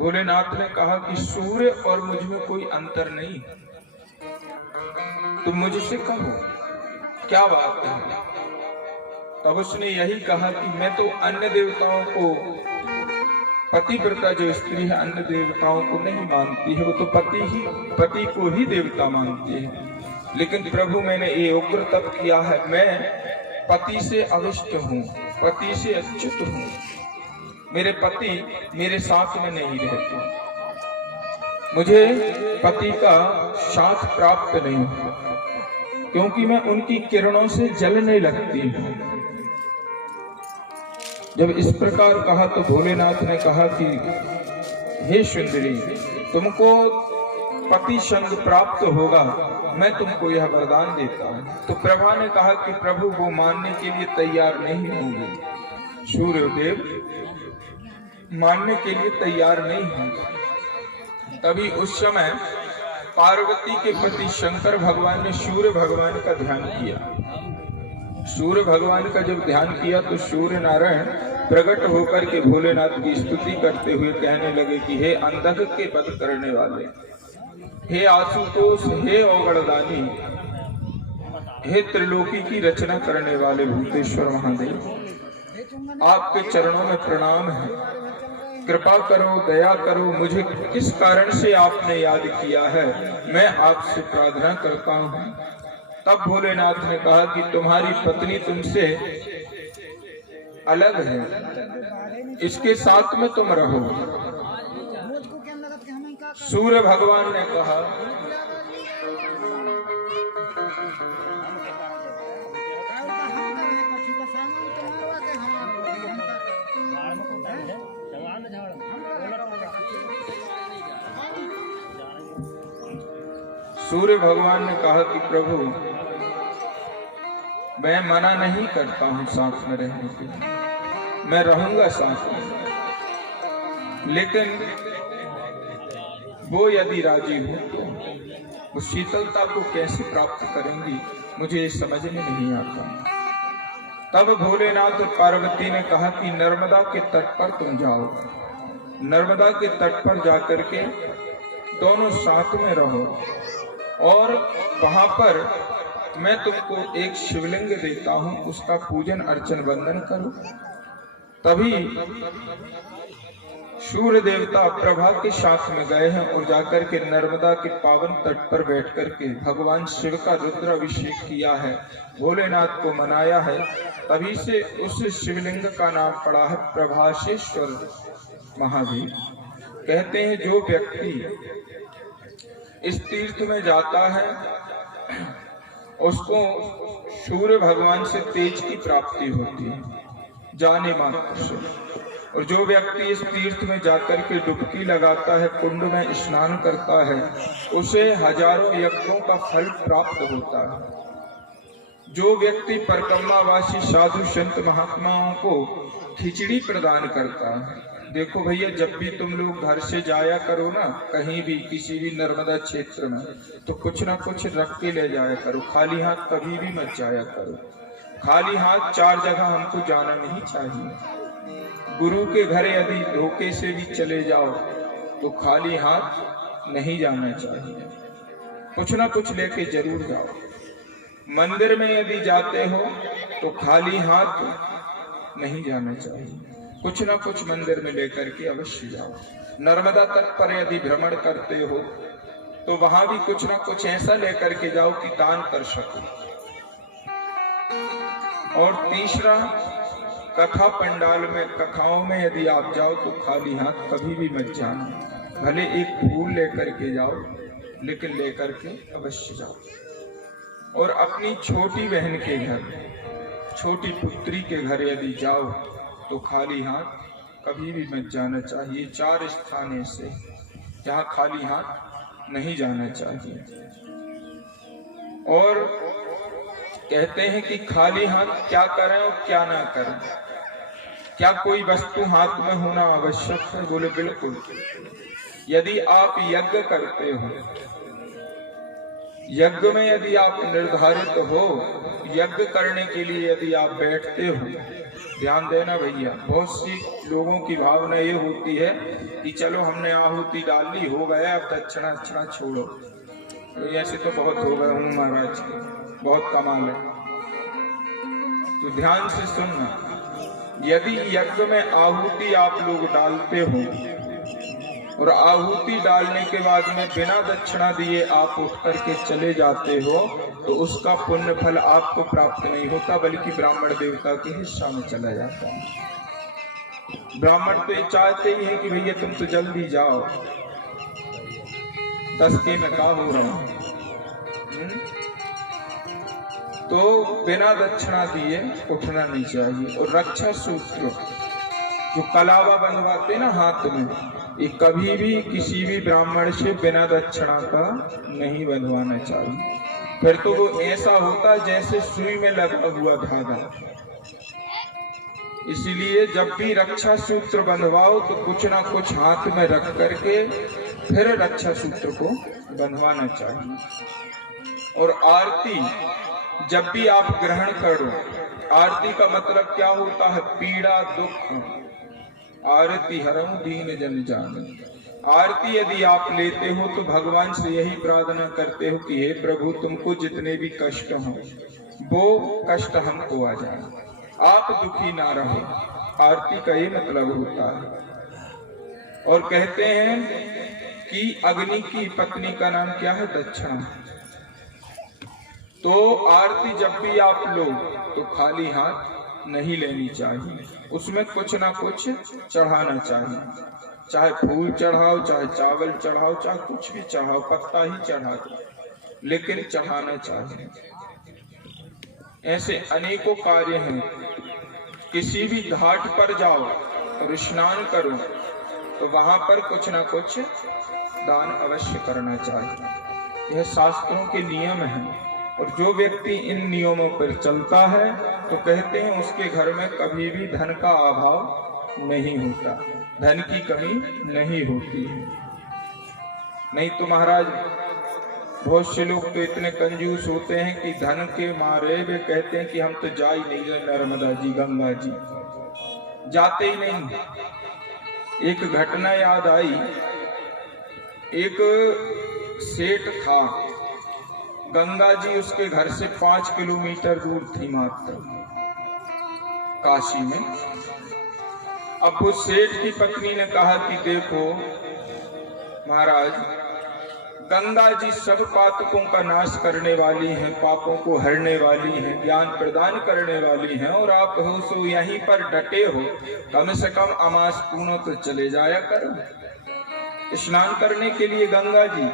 भोलेनाथ ने कहा कि सूर्य और मुझ में कोई अंतर नहीं, तुम मुझसे कहो क्या बात है। तब उसने यही कहा कि मैं तो अन्य देवताओं को, पतिव्रता जो स्त्री है अन्य देवताओं को नहीं मानती है, वो तो पति को ही देवता मानती है। लेकिन प्रभु मैंने ये उग्र तप किया है, मैं पति से अविष्ट हूँ, पति से अच्युत हूँ, मेरे पति मेरे साथ में नहीं रहते, मुझे पति का साथ प्राप्त नहीं, क्योंकि मैं उनकी किरणों से जलने लगती हूँ। जब इस प्रकार कहा तो भोलेनाथ ने कहा कि हे सुंदरी, तुमको पति संग प्राप्त होगा, मैं तुमको यह वरदान देता हूँ। तो प्रभा ने कहा कि प्रभु वो मानने के लिए तैयार नहीं होंगे, सूर्यदेव मानने के लिए तैयार नहीं होंगे। तभी उस समय पार्वती के प्रति शंकर भगवान ने सूर्य भगवान का ध्यान किया। सूर्य भगवान का जब ध्यान किया तो सूर्य नारायण प्रकट होकर के भोलेनाथ की स्तुति करते हुए कहने लगे कि हे अंधक के वध करने वाले, हे आशुतोष, हे औगणदानी, हे त्रिलोकी की रचना करने वाले भूतेश्वर महादेव, आपके चरणों में प्रणाम है, कृपा करो, दया करो, मुझे किस कारण से आपने याद किया है, मैं आपसे प्रार्थना करता हूँ। तब भोलेनाथ ने कहा कि तुम्हारी पत्नी तुमसे अलग है, इसके साथ में तुम रहो। सूर्य भगवान ने कहा सूर्य भगवान ने कहा कि प्रभु मैं मना नहीं करता हूं साथ में रहने के लिए, मैं रहूंगा साथ में, लेकिन वो यदि राजी हो तो उस शीतलता को कैसे प्राप्त करेंगी, मुझे समझ में नहीं आता। तब भोलेनाथ और पार्वती ने कहा कि नर्मदा के तट पर तुम जाओ, नर्मदा के तट पर जाकर के दोनों साथ में रहो, और वहां पर मैं तुमको एक शिवलिंग देता हूं, उसका पूजन अर्चन वंदन करो। तभी सूर्य देवता प्रभा के साथ में गए हैं और जाकर के नर्मदा के पावन तट पर बैठ करके भगवान शिव का रुद्राभिषेक किया है, भोलेनाथ को मनाया है। तभी से उस शिवलिंग का नाम पड़ा है प्रभासेश्वर महादेव। कहते हैं जो व्यक्ति इस तीर्थ में जाता है उसको सूर्य भगवान से तेज की प्राप्ति होती है, जाने मात्र से। और जो व्यक्ति इस तीर्थ में जाकर के डुबकी लगाता है, कुंड में स्नान करता है, उसे हजारों यज्ञों का फल प्राप्त होता है। जो व्यक्ति परिक्रमावासी साधु संत महात्माओं को खिचड़ी प्रदान करता है, देखो भैया जब भी तुम लोग घर से जाया करो ना, कहीं भी किसी भी नर्मदा क्षेत्र में, तो कुछ ना कुछ रख के ले जाया करो, खाली हाथ कभी भी मत जाया करो। खाली हाथ 4 जगह हमको जाना नहीं चाहिए। गुरु के घर यदि धोखे से भी चले जाओ तो खाली हाथ नहीं जाना चाहिए, कुछ ना कुछ लेके जरूर जाओ। मंदिर में यदि जाते हो तो खाली हाथ नहीं जाना चाहिए, कुछ ना कुछ मंदिर में लेकर के अवश्य जाओ। नर्मदा तट पर यदि भ्रमण करते हो तो वहां भी कुछ ना कुछ ऐसा लेकर के जाओ कि दान कर सको। और तीसरा, कथा पंडाल में, कथाओं में यदि आप जाओ तो खाली हाथ कभी भी मत जाना। भले एक फूल लेकर के जाओ, लेकिन लेकर के अवश्य जाओ। और अपनी छोटी बहन के घर, छोटी पुत्री के घर यदि जाओ तो खाली हाथ कभी भी मत जाना चाहिए। 4 स्थान ऐसे जहाँ खाली हाथ नहीं जाना चाहिए। और कहते हैं कि खाली हाथ क्या करें और क्या ना करें। क्या कोई वस्तु हाथ में होना आवश्यक है? बोले बिल्कुल। यदि आप यज्ञ करते हो, यज्ञ में यदि आप निर्धारित हो, यज्ञ करने के लिए यदि आप बैठते हो, ध्यान देना भैया, बहुत सी लोगों की भावना ये होती है कि चलो हमने आहुति डाल ली, हो गया, अब दक्षिणा छोड़ो। तो ऐसे तो बहुत हो गए हूँ महाराज के, बहुत कमाल है। तो ध्यान से सुनना, यदि यज्ञ में आहुति आप लोग डालते हो और आहुति डालने के बाद में बिना दक्षिणा दिए आप उठ करके चले जाते हो, तो उसका पुण्य फल आपको प्राप्त नहीं होता, बल्कि ब्राह्मण देवता के हिस्सा में चला जाता है। ब्राह्मण तो ये चाहते ही है कि भैया तुम तो जल्दी जाओ, 10 के में काम हो रहा हूं। तो बिना दक्षिणा दिए उठना नहीं चाहिए। और रक्षा सूत्र जो कलावा बंधवाते ना हाथ में, ये कभी भी किसी भी ब्राह्मण से बिना दक्षिणा का नहीं बंधवाना चाहिए। फिर तो वो ऐसा होता जैसे सुई में लगा हुआ धागा। इसीलिए जब भी रक्षा सूत्र बंधवाओ तो कुछ ना कुछ हाथ में रख करके फिर रक्षा सूत्र को बंधवाना चाहिए। और आरती जब भी आप ग्रहण करो, आरती का मतलब क्या होता है? पीड़ा दुख, आरती हरम दीन जन जान। आरती यदि आप लेते हो तो भगवान से यही प्रार्थना करते हो कि हे प्रभु, तुमको जितने भी कष्ट हो वो कष्ट हमको आ जाए, आप दुखी ना रहो। आरती का ये मतलब होता है। और कहते हैं कि अग्नि की पत्नी का नाम क्या है? दक्षिणा। तो आरती जब भी आप लो तो खाली हाथ नहीं लेनी चाहिए, उसमें कुछ ना कुछ चढ़ाना चाहिए। चाहे फूल चढ़ाओ, चाहे चावल चढ़ाओ, चाहे कुछ भी चढ़ाओ, पत्ता ही चढ़ा दो, लेकिन चढ़ाना चाहिए। ऐसे अनेकों कार्य हैं। किसी भी घाट पर जाओ और स्नान करो तो वहां पर कुछ ना कुछ दान अवश्य करना चाहिए। यह शास्त्रों के नियम हैं। और जो व्यक्ति इन नियमों पर चलता है तो कहते हैं उसके घर में कभी भी धन का अभाव नहीं होता, धन की कमी नहीं होती है। नहीं तो महाराज बहुत से लोग तो इतने कंजूस होते हैं कि धन के मारे वे कहते हैं कि हम तो जा ही नहीं रहे नर्मदा जी, गंगा जी, जाते ही नहीं। एक घटना याद आई, एक सेठ था, गंगा जी उसके घर से 5 किलोमीटर दूर थी मात्र, काशी में। अब वो सेठ की पत्नी ने कहा कि देखो महाराज, गंगा जी सब पातकों का नाश करने वाली हैं, पापों को हरने वाली हैं, ज्ञान प्रदान करने वाली हैं, और आप हो सो यहीं पर डटे हो, कम से कम अमास पूर्णों तो चले जाया करो स्नान करने के लिए गंगा जी।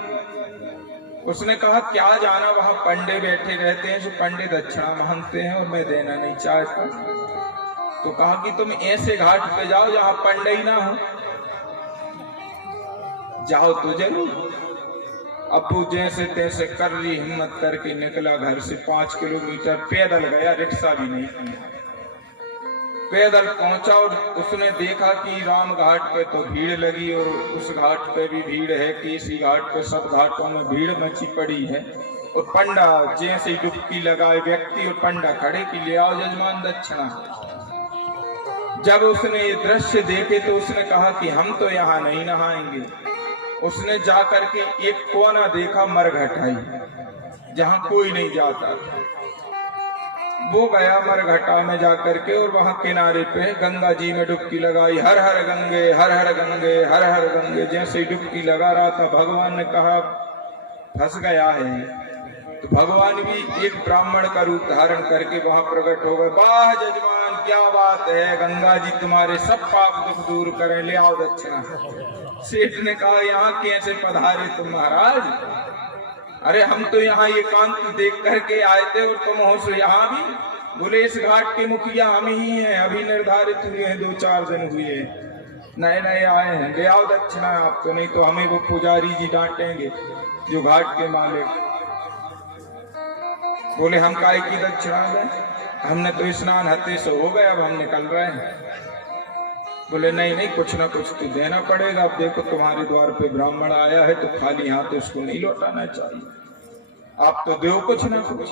उसने कहा क्या जाना, वहां पंडे बैठे रहते हैं जो पंडे दक्षिणा मांगते हैं और मैं देना नहीं चाहता। तो कहा कि तुम ऐसे घाट पे जाओ जहां पंडे ही ना हो, जाओ तो जरूर। अब वो जैसे तैसे कर ली, हिम्मत करके निकला घर से, 5 किलोमीटर पैदल गया, रिक्शा भी नहीं किया, पैदल पहुंचा। और उसने देखा कि राम घाट पे तो भीड़ लगी और उस घाट पे भी भीड़ है, कि इसी घाट पे सब घाटों में भीड़ मची पड़ी है। और पंडा जैसे डुबकी लगाए व्यक्ति और पंडा खड़े कि ले आओ जजमान दक्षिणा। जब उसने ये दृश्य देखे तो उसने कहा कि हम तो यहाँ नहीं नहाएंगे। उसने जाकर के एक कोना देखा मरघटाई, जहाँ कोई नहीं जाता था। वो गया मरघटा में जाकर के और वहां किनारे पे गंगा जी में डुबकी लगाई, हर हर गंगे हर हर गंगे हर हर गंगे। जैसे डुबकी लगा रहा था, भगवान ने कहा फंस गया है। तो भगवान भी एक ब्राह्मण का रूप धारण करके वहां प्रकट हो गए। वाह जजमान, क्या बात है, गंगा जी तुम्हारे सब पाप दुख दूर करें, ले आओ दक्षिणा। सेठ ने कहा यहाँ कैसे पधारे तुम महाराज? अरे हम तो यहाँ ये कांत देख करके आए थे और तुम हो सो यहाँ भी? बोले इस घाट के मुखिया हम ही हैं, अभी निर्धारित हुए हैं, 2-4 दिन हुए, नए नए आए हैं, ले आओ दक्षिणा आप तो, नहीं तो हमें वो पुजारी जी डांटेंगे जो घाट के मालिक। बोले हम काय की दक्षिणा दें, हमने तो स्नान हते से हो गए, अब हम निकल रहे हैं। बोले नहीं नहीं, कुछ ना कुछ तो देना पड़ेगा। अब देखो तुम्हारे द्वार पे ब्राह्मण आया है तो खाली हाथ उसको नहीं लौटाना चाहिए। आप तो दो कुछ ना कुछ।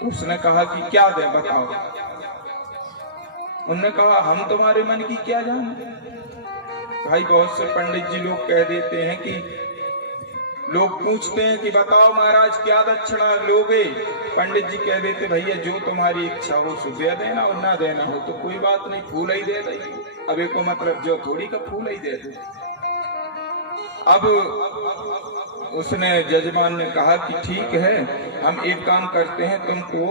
तो उसने कहा कि क्या दे बताओ। उन्होंने कहा हम तुम्हारे मन की क्या जाने। भाई बहुत से पंडित जी लोग कह देते हैं कि लोग पूछते हैं कि बताओ महाराज क्या दक्षिणा लोगे। पंडित जी कह देते भैया जो तुम्हारी इच्छा हो सो दे देना, और ना देना हो तो कोई बात नहीं, फूल ही दे दे। अब एक को मतलब जो थोड़ी का फूल ही दे दे। अब उसने जजमान ने कहा कि ठीक है, हम एक काम करते हैं, तुमको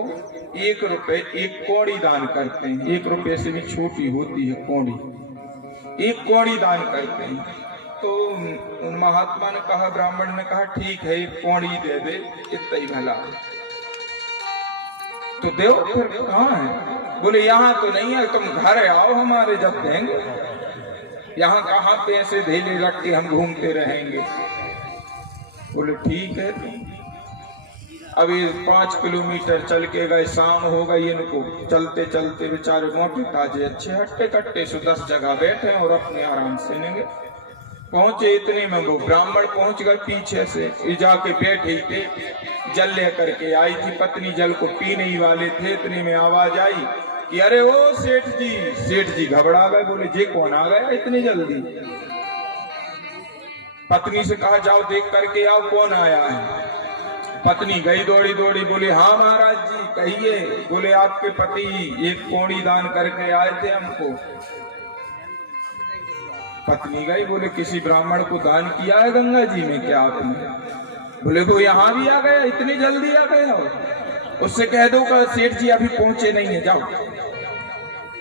1 रुपए 1 कौड़ी दान करते हैं। 1 रुपए से भी छोटी होती है कौड़ी, 1 कौड़ी दान करते हैं। तो उन महात्मा ने कहा, ब्राह्मण ने कहा ठीक है 1 कौड़ी दे दे, इतना ही भला। तो देव फिर कहाँ है? बोले यहाँ तो नहीं है, तुम घर आओ हमारे जब देंगे। यहाँ कहाँ पैसे धेले रख के हम घूमते रहेंगे। बोले ठीक है। अब ये 5 किलोमीटर चल के गए, शाम हो गई इनको। चलते चलते बेचारे मोटे ताजे अच्छे हट्टे कट्टे सो 10 जगह बैठे और अपने आराम से लेंगे। पहुंचे इतने में वो ब्राह्मण पहुंच गए पीछे से, जाके बैठे थे। जल लेकर के आई थी पत्नी, जल को पीने ही वाले थे। इतने में आवाज आई कि अरे ओ सेठ जी। सेठ जी घबरा गए, बोले जे कौन आ गया इतनी जल्दी। पत्नी से कहा जाओ देख करके आओ कौन आया है। पत्नी गई दौड़ी दौड़ी, बोली हाँ महाराज जी कहिए। बोले आपके पति 1 कौड़ी दान करके आए थे हमको। पत्नी गई, बोले किसी ब्राह्मण को दान किया है गंगा जी में क्या आपने? बोले वो यहाँ भी आ गया, इतनी जल्दी आ गया हो। उससे कह दो कि सेठ जी अभी पहुंचे नहीं है, जाओ।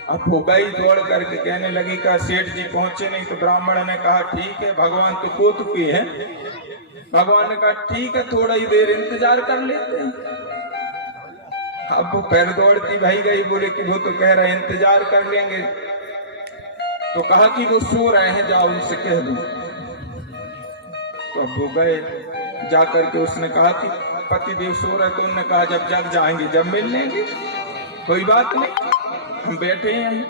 अब वो गई दौड़ करके कहने लगी कि सेठ जी पहुंचे नहीं। तो ब्राह्मण ने कहा ठीक है, भगवान तो कौतुकी है। भगवान ने कहा ठीक है, थोड़ा ही देर इंतजार कर लेते हैं। अब वो पैर दौड़ती भाई गई, बोले कि वो तो कह रहे इंतजार कर लेंगे। तो कहा कि वो सो रहे हैं, जाओ उनसे कह दो। तो अब वो गए, जाकर के उसने कहा कि पति देव सो रहे। तो उन्होंने कहा जब जग जाएंगे जब मिल लेंगे, कोई बात नहीं, हम बैठे हैं।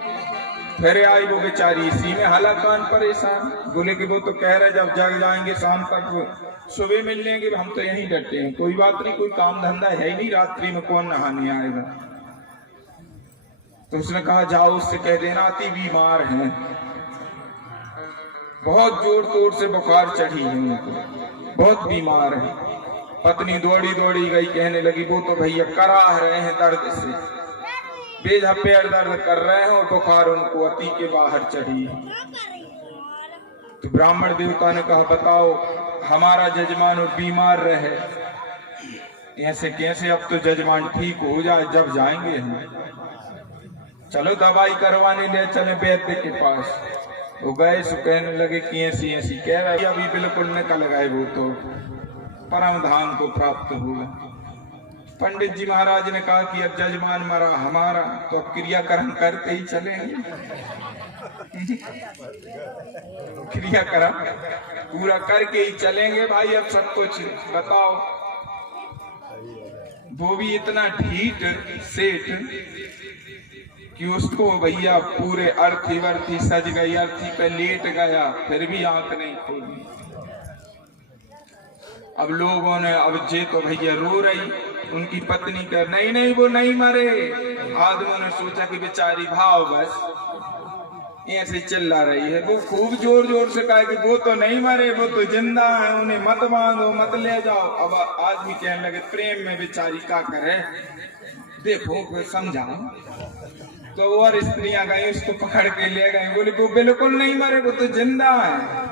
फिर आई वो बेचारी इसी में हालाकान परेशान। बोले कि वो तो कह रहे जब जग जाएंगे शाम तक सुबह मिल लेंगे, हम तो यहीं डटे हैं, कोई बात नहीं, कोई काम धंधा है ही नहीं, रात्रि में कौन नहाने आएगा। तो उसने कहा जाओ उससे कह देना अति बीमार हैं, बहुत जोर तोड़ से बुखार चढ़ी है उनको, बहुत बीमार है। पत्नी दौड़ी दौड़ी गई, कहने लगी वो तो भैया कराह रहे हैं दर्द से, बेजा पैर दर्द कर रहे हैं और बुखार उनको अति के बाहर चढ़ी है। तो ब्राह्मण देवता ने कहा बताओ हमारा जजमान और बीमार रहे, ऐसे कैसे? अब तो जजमान ठीक हो जाए जब जाएंगे हम। चलो दवाई करवाने ले चले वैद्य के पास। वो गए सो कहने लगे कि ऐसी ऐसी कह रहे, अभी बिल्कुल निकल गए, वो तो परम धाम को प्राप्त हुआ। पंडित जी महाराज ने कहा कि अब जजमान मरा हमारा, तो अब क्रियाकर्म करते ही चलेंगे। क्रियाकर्म पूरा करके ही चलेंगे भाई, अब सब कुछ बताओ। वो भी इतना ढीठ सेठ कि उसको भैया पूरे अर्थी वर्थी सज गई, अर्थी पे लेट गया, फिर भी आंख नहीं खोली। अब लोगों ने, अब जे तो भैया रो रही, उनकी पत्नी कह नहीं नहीं वो नहीं मरे। आदमियों ने सोचा कि बेचारी भाव बस ऐसे चिल्ला रही है। वो खूब जोर जोर से कहा कि वो तो नहीं मरे, वो तो जिंदा है, उन्हें मत बांधो मत ले जाओ। अब आदमी कहने लगे प्रेम में बेचारी क्या करे, देखो समझाओ। तो और स्त्रियां गई उसको पकड़ के ले गई, बोले वो बिल्कुल नहीं मरे, वो तो जिंदा है।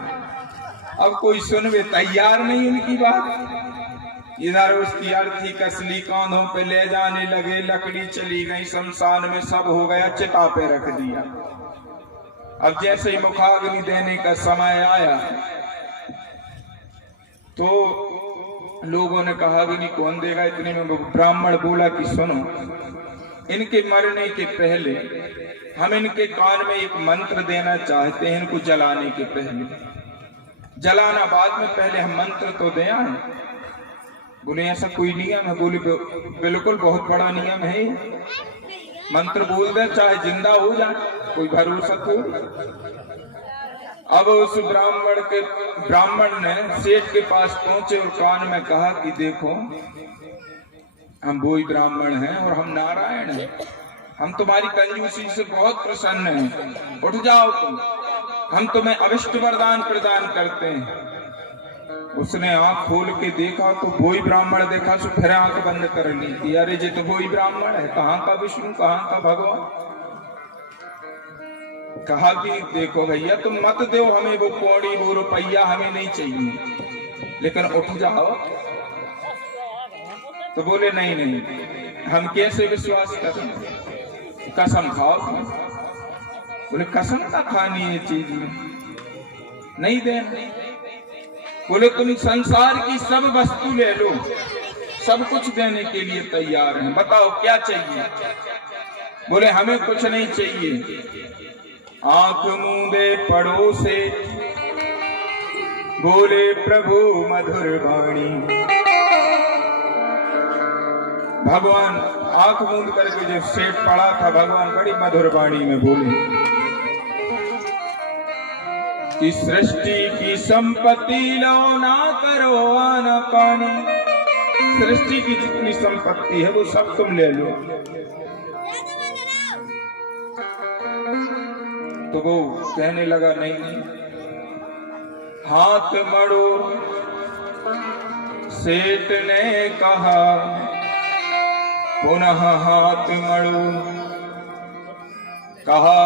अब कोई सुनवे तैयार नहीं उनकी बात। इधर उसकी अर्थी कसली, कांधों पे ले जाने लगे, लकड़ी चली गई, शमशान में सब हो गया, चिता पे रख दिया। अब जैसे ही मुखाग्नि देने का समय आया तो लोगों ने कहा भी नहीं कौन देगा। इतने में ब्राह्मण बोला कि सुनो, इनके मरने के पहले हम इनके कान में एक मंत्र देना चाहते हैं, इनको जलाने के पहले। जलाना बाद में, पहले हम मंत्र तो दे आए। बोले ऐसा कोई नियम है? बोले बिल्कुल बहुत बड़ा नियम है, मंत्र बोल दे चाहे जिंदा हो जाए, कोई भरोसा तो। अब उस ब्राह्मण ने सेठ के पास पहुंचे और कान में कहा कि देखो, हम वही ब्राह्मण हैं और हम नारायण हैं, हम तुम्हारी कंजूसी से बहुत प्रसन्न हैं, उठ जाओ तुम, हम तुम्हें अभिष्ट वरदान प्रदान करते हैं। उसने आंख खोल के देखा तो वही ब्राह्मण देखा, तो फिर आंख बंद कर ली कि अरे ये तो वही ब्राह्मण है, कहाँ का विष्णु, कहाँ का भगवान। कहा कि देखो भैया, तुम मत दो हमें वो कौड़ी, वो रुपया हमें नहीं चाहिए, लेकिन उठ जाओ। तो बोले नहीं नहीं, हम कैसे विश्वास करें, कसम खाओ। बोले कसम का खानी है चीज नहीं देना। बोले तुम संसार की सब वस्तु ले लो, सब कुछ देने के लिए तैयार हैं, बताओ क्या चाहिए। बोले हमें कुछ नहीं चाहिए। आंख मूंदे पड़ोसे बोले प्रभु मधुर वाणी। भगवान आंख मूंद करके जब सेठ पड़ा था, भगवान बड़ी मधुर वाणी में बोले कि सृष्टि की संपत्ति लो ना करो आनाकानी। सृष्टि की जितनी संपत्ति है वो सब तुम ले लो। तो वो कहने लगा नहीं नहीं। हाथ मड़ो, सेठ ने कहा, पुनः हाथ मड़ो, कहा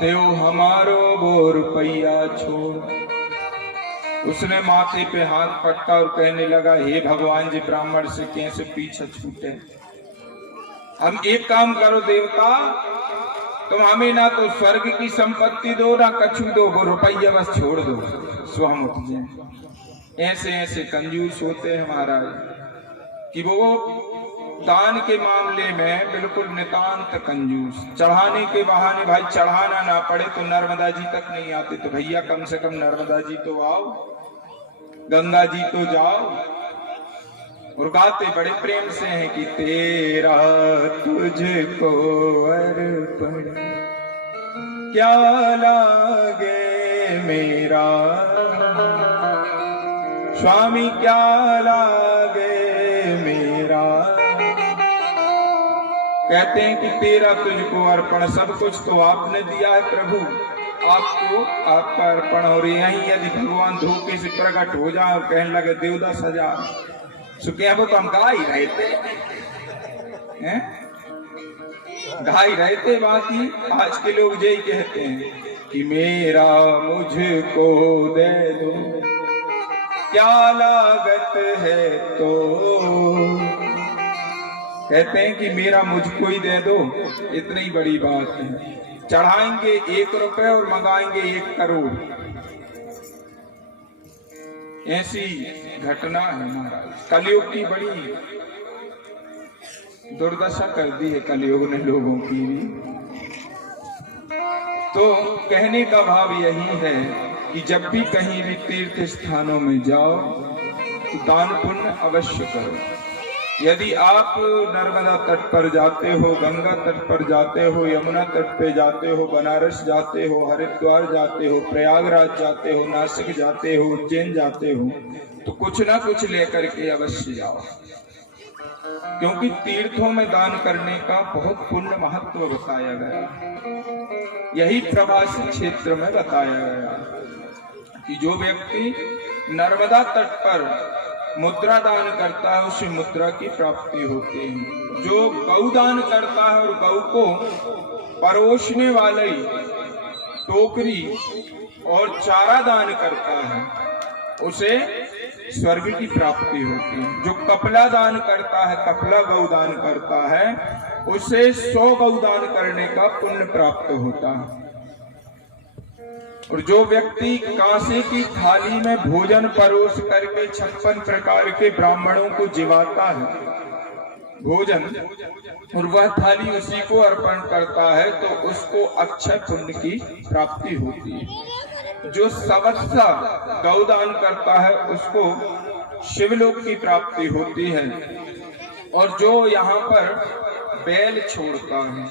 देव हमारो वो रुपया छोड़। उसने माथे पे हाथ पटका और कहने लगा, हे भगवान जी, ब्राह्मण से कैसे पीछे छूटे। हम एक काम करो देवता, तुम हमें ना तो स्वर्ग की संपत्ति दो ना कछु दो, वो रुपया बस छोड़ दो, सो हम उठ जाए। ऐसे ऐसे कंजूस होते हैं महाराज कि वो दान के मामले में बिल्कुल नितांत कंजूस। चढ़ाने के बहाने भाई चढ़ाना ना पड़े तो नर्मदा जी तक नहीं आते, तो भैया कम से कम नर्मदा जी तो आओ, गंगा जी तो जाओ। और गाते बड़े प्रेम से हैं कि तेरा तुझको अर्पण क्या लागे मेरा स्वामी, क्या लागे मेरा। कहते हैं कि तेरा तुझको अर्पण, सब कुछ तो आपने दिया है प्रभु, आपको आपका अर्पण। और यही यदि भगवान धोखे से प्रकट हो जाए और कहने लगे देवदास हजार, सो क्या वो तो हम गा ही रहे थे, गा ही रहे थे। बाकी आज के लोग यही कहते हैं कि मेरा मुझको दे दो, क्या लागत है तो। कहते हैं कि मेरा मुझको ही दे दो, इतनी बड़ी बात है। चढ़ाएंगे 1 रुपए और मंगाएंगे 1 करोड़। ऐसी घटना है महाराज। कलयुग की बड़ी दुर्दशा कर दी है कलयुग ने लोगों की भी। तो कहने का भाव यही है कि जब भी कहीं भी तीर्थ स्थानों में जाओ तो दान पुण्य अवश्य करो। यदि आप नर्मदा तट पर जाते हो, गंगा तट पर जाते हो, यमुना तट पे जाते हो, बनारस जाते हो, हरिद्वार जाते हो, प्रयागराज जाते हो, नासिक जाते हो, उज्जैन जाते हो, तो कुछ ना कुछ लेकर के अवश्य जाओ, क्योंकि तीर्थों में दान करने का बहुत पुण्य महत्व बताया गया। यही प्रवासी क्षेत्र में बताया गया कि जो व्यक्ति नर्मदा तट पर मुद्रा दान करता है उसे मुद्रा की प्राप्ति होती है। जो गौ दान करता है और गौ को परोसने वाली टोकरी और चारा दान करता है उसे स्वर्ग की प्राप्ति होती है। जो कपला दान करता है, कपला गौ दान करता है, उसे 100 गौ दान करने का पुण्य प्राप्त होता है। और जो व्यक्ति कांसे की थाली में भोजन परोस करके 56 प्रकार के ब्राह्मणों को जिवाता है भोजन, और वह थाली उसी को अर्पण करता है, तो उसको अक्षय पुण्य की प्राप्ति होती है। जो सवत्सा गौदान करता है उसको शिवलोक की प्राप्ति होती है। और जो यहाँ पर बैल छोड़ता है,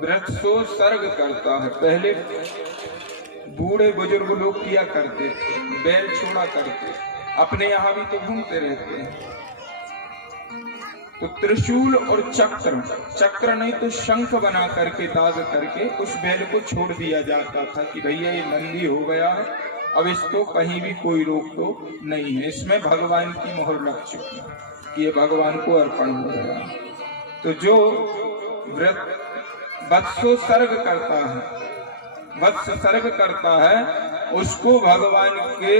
वृक्षोत्सर्ग करता है। पहले बूढ़े बुजुर्ग लोग किया करते थे, बैल छोड़ा करते, अपने यहाँ भी तो घूमते रहते हैं। तो त्रिशूल और चक्र नहीं तो शंख बना करके दाग करके उस बैल को छोड़ दिया जाता था कि भैया ये नंदी हो गया है, अब इसको कहीं भी कोई रोक तो नहीं है, इसमें भगवान की मोहर लग चुकी है कि ये भगवान को अर्पण हो गया। तो जो वत्सोत्सर्ग करता है उसको भगवान के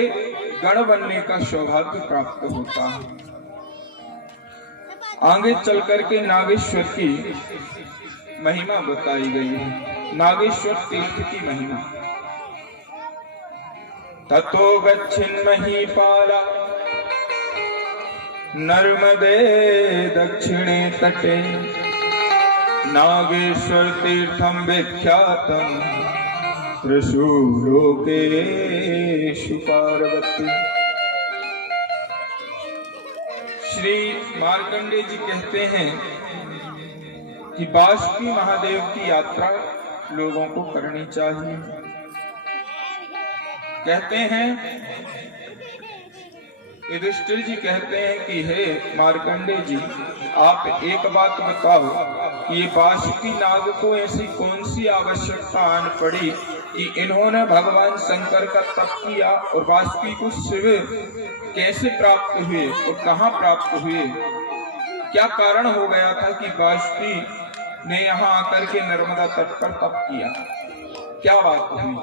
गण बनने का सौभाग्य प्राप्त होता है। आगे चल करके नागेश्वर की महिमा बताई गई है, नागेश्वर तीर्थ की महिमा। ततो गच्छन् महीपाला नर्मदे दक्षिणे तटे नागेश्वर तीर्थम विख्यातम त्रिशूलोकेषु पार्वती। श्री मार्कंडेय जी कहते हैं कि बासुकी महादेव की यात्रा लोगों को करनी चाहिए। कहते हैं युधिष्ठिर जी कहते हैं कि हे मार्कंडेय जी, आप एक बात बताओ कि ये बासुकी नाग को ऐसी कौन सी आवश्यकता आन पड़ी कि इन्होंने भगवान शंकर का तप किया और बासुकी को शिव कैसे प्राप्त हुए और कहाँ प्राप्त हुए? क्या कारण हो गया था कि बासुकी ने यहाँ आकर के नर्मदा तट पर तप किया? क्या बात हुई?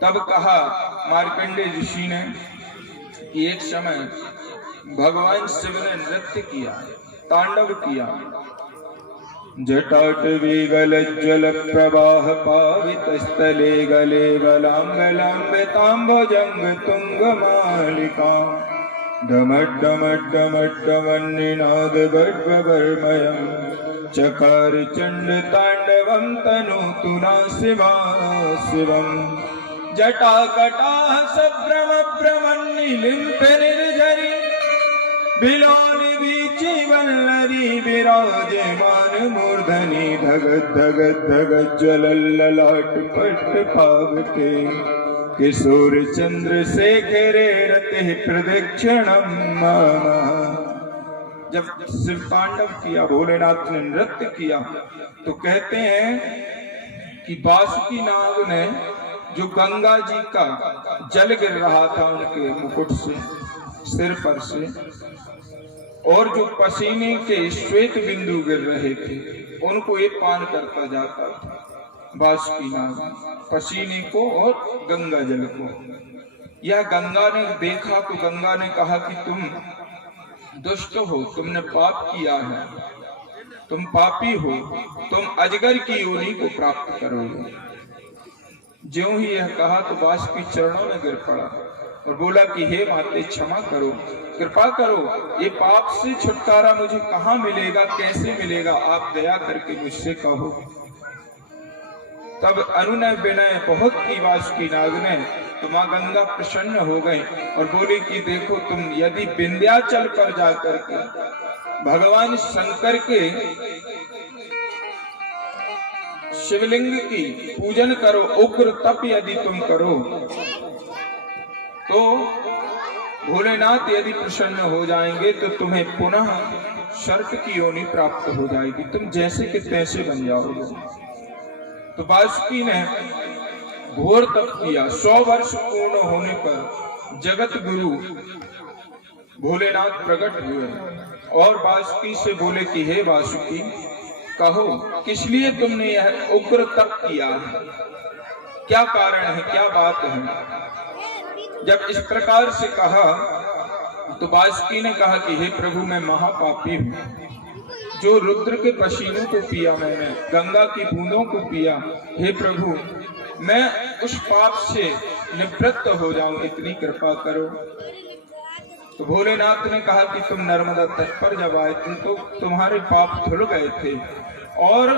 तब कहा मार्कंडेय ऋषि ने कि एक समय भगवान शिव ने नृत्य किया, तांडव किया। जटाटवी गलज्ज्वल प्रवाह पावित स्थले गले गलाम्बलाम्बिताम्बुजंग तुंगमालिका डमड्डमड्डमड्डमन्निनाद बर्बर्मयं चकार चंड तांडवं तनोतु ना शिवा शिवम्। जटाकटाः सभ्रमभ्रमन्निलिम्प निर्झरी बिलोनि वीची वल्लरी विराजमान मूर्धनि धगत धगत धगत ज्वलल्ललाट पट्ट पावके किशोर चंद्रशेखरे रतिः प्रदक्षिणं मम। जब शिव तांडव किया, भोलेनाथ ने नृत्य किया, तो कहते हैं कि बासुकी नाग ने जो गंगा जी का जल गिर रहा था उनके मुकुट से, सिर पर से, और जो पसीने के श्वेत बिंदु गिर रहे थे उनको ये पान करता जाता था बासुकी नाग, पसीने को और गंगा जल को। यह गंगा ने देखा तो गंगा ने कहा कि तुम दुष्ट हो, तुमने पाप किया है, तुम पापी हो, तुम अजगर की योनि को प्राप्त करोगे। ज्यों ही यह कहा तो बासुकी चरणों में गिर पड़ा और बोला कि हे माते क्षमा करो, कृपा करो, ये पाप से छुटकारा मुझे कहाँ मिलेगा, कैसे मिलेगा, आप दया करके मुझसे कहो। तब अनुनय विनय बहुत की बासुकी नाग ने, तो माँ गंगा प्रसन्न हो गई और बोली कि देखो, तुम यदि विंध्याचल पर जाकर के भगवान शंकर के शिवलिंग की पूजन करो, उग्र तप यदि तुम करो, तो भोलेनाथ यदि प्रसन्न हो जाएंगे तो तुम्हें पुनः सर्प की योनि प्राप्त हो जाएगी, तुम जैसे के तैसे बन जाओगे। तो बासुकी ने घोर तप किया। 100 वर्ष पूर्ण होने पर जगत गुरु भोलेनाथ प्रकट हुए और बासुकी से बोले कि हे बासुकी, कहो किस लिए तुमने यह उग्र तप किया है, क्या कारण है, क्या बात है? जब इस प्रकार से कहा तो बासुकी ने कहा कि हे प्रभु, मैं महापापी हूँ, जो रुद्र के पसीनों को पिया मैंने, गंगा की बूंदों को पिया, हे प्रभु मैं उस पाप से निवृत्त हो जाऊं, इतनी कृपा करो। तो भोलेनाथ ने कहा कि तुम नर्मदा तट पर जब आए थे तो तुम्हारे पाप धुल गए थे और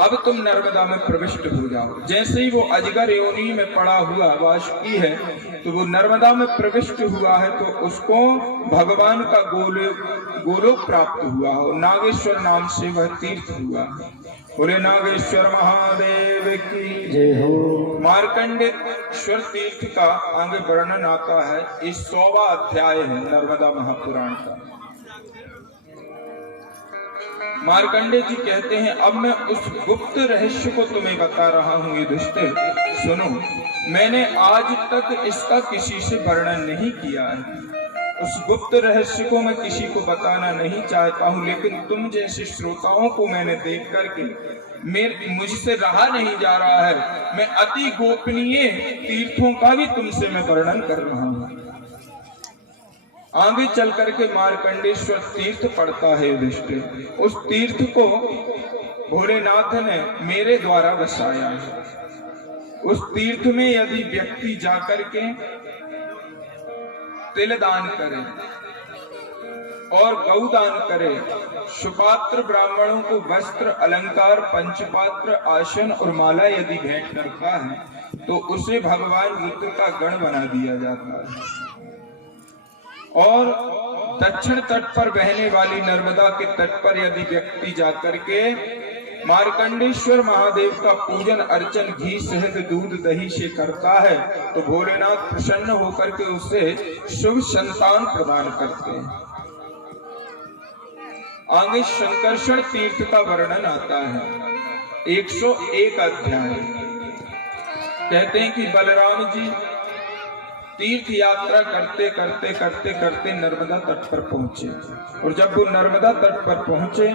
अब तुम नर्मदा में प्रविष्ट हो जाओ। जैसे ही वो अजगर योनि में पड़ा हुआ वासुकी है, तो वो नर्मदा में प्रविष्ट हुआ है, तो उसको भगवान का गोलोक प्राप्त हुआ और नागेश्वर नाम से वह तीर्थ हुआ। बोले नागेश्वर महादेव की जय हो। मार्कंडेश्वर तीर्थ का आगे वर्णन आता है। इस 100वां अध्याय है नर्मदा महापुराण का। मार्कंडे जी कहते हैं, अब मैं उस गुप्त रहस्य को तुम्हें बता रहा हूं युधिष्ठिर, सुनो। मैंने आज तक इसका किसी से वर्णन नहीं किया है। उस गुप्त रहस्य को मैं किसी को बताना नहीं चाहता हूं, लेकिन तुम जैसे श्रोताओं को मैंने देख करके मुझसे रहा नहीं जा रहा है। मैं अति गोपनीय तीर्थों का भी तुमसे मैं वर्णन कर रहा हूं। आगे चल करके मार्कंडेश्वर तीर्थ पड़ता है युधिष्ठिर। उस तीर्थ को भोलेनाथ ने मेरे द्वारा बसाया है। उस तीर्थ में यदि व्यक्ति जाकर के तिल दान करे और गौ दान करे, सुपात्र ब्राह्मणों को वस्त्र अलंकार पंचपात्र आसन और माला यदि भेंट करता है, तो उसे भगवान रुद्र का गण बना दिया जाता है। और दक्षिण तट पर बहने वाली नर्मदा के तट पर यदि व्यक्ति जाकर के मार्कंडेश्वर महादेव का पूजन अर्चन घी शहद दूध दही से करता है, तो भोलेनाथ प्रसन्न होकर के उसे शुभ संतान प्रदान करते हैं। आगे संकर्षण तीर्थ का वर्णन आता है। 101 अध्याय। कहते हैं कि बलराम जी तीर्थ यात्रा करते करते करते करते नर्मदा तट पर पहुंचे, और जब वो नर्मदा तट पर पहुंचे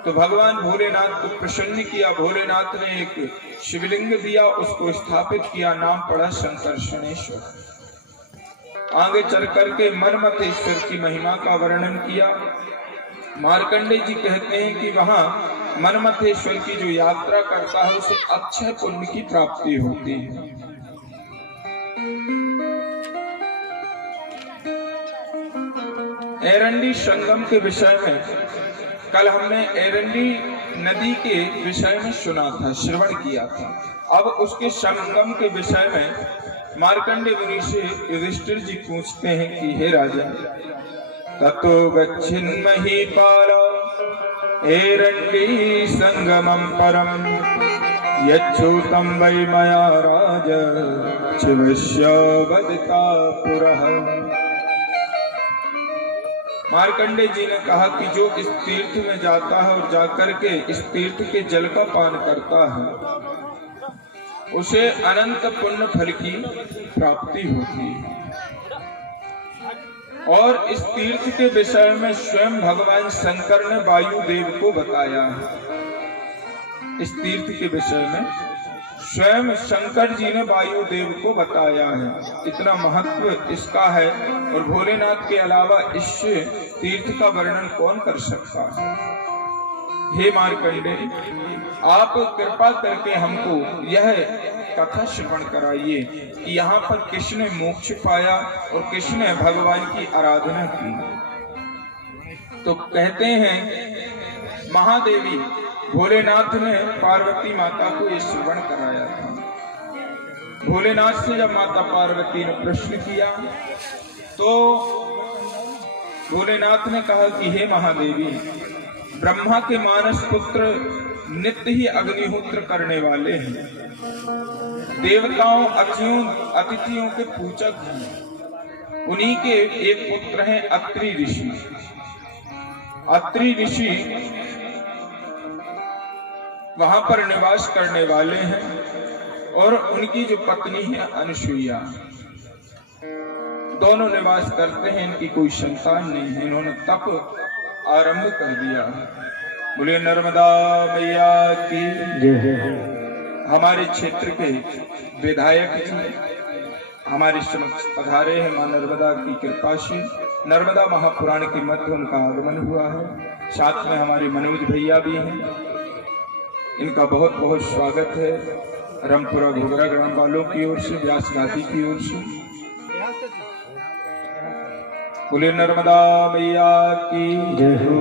तो भगवान भोलेनाथ को प्रसन्न किया। भोलेनाथ ने एक शिवलिंग दिया, उसको स्थापित किया, नाम पड़ा संकर्षणेश्वर। आगे चल करके मनमथेश्वर की महिमा का वर्णन किया। मार्कंडे जी कहते हैं कि वहां मनमथेश्वर की जो यात्रा करता है उसे अक्षय पुण्य की प्राप्ति होती है। एरंडी संगम के विषय में कल हमने एरंडी नदी के विषय में सुना था, श्रवण किया था। अब उसके संगम के विषय में मार्कंडे मुनि से युधिष्ठिर जी पूछते हैं कि हे राजा, ततो गच्छन्महि पाला एरंडी संगमं परम यच्छ्रुतं वै मया राज शिवस्य वदता पुरः। मार्कंडे जी ने कहा कि जो इस तीर्थ में जाता है और जाकर के इस तीर्थ के जल का पान करता है, उसे अनंत पुण्य फल की प्राप्ति होती है। और इस तीर्थ के विषय में स्वयं भगवान शंकर ने वायुदेव को बताया है। इस तीर्थ के विषय में स्वयं शंकर जी ने वायुदेव को बताया है। इतना महत्व इसका है, और भोलेनाथ के अलावा इस तीर्थ का वर्णन कौन कर सकता है। हे मार्कंडे, आप कृपा करके हमको यह कथा श्रवण कराइए कि यहाँ पर किसने मोक्ष पाया और किसने भगवान की आराधना की। तो कहते हैं महादेवी भोलेनाथ ने पार्वती माता को ये श्रवण कराया था। भोलेनाथ से जब माता पार्वती ने प्रश्न किया तो भोलेनाथ ने कहा कि हे महादेवी, ब्रह्मा के मानस पुत्र नित्य ही अग्निहोत्र करने वाले हैं, देवताओं अतिथियों के पूजक हैं। उन्हीं के एक पुत्र हैं अत्रि ऋषि। अत्रि ऋषि वहां पर निवास करने वाले हैं, और उनकी जो पत्नी है अनुसुईया, दोनों निवास करते हैं। इनकी कोई संतान नहीं है। इन्होंने तप आरंभ कर दिया। बोले नर्मदा मैया की जय। हमारे क्षेत्र के विधायक जी हमारे समक्ष पधारे हैं। मां नर्मदा की कृपा से नर्मदा महापुराण के मध्य उनका आगमन हुआ है। साथ में हमारे मनोज भैया भी हैं। इनका बहुत बहुत स्वागत है रामपुरा घोगरा ग्राम वालों की ओर से, व्यास घाटी की ओर से। बोले नर्मदा मैया की जय हो।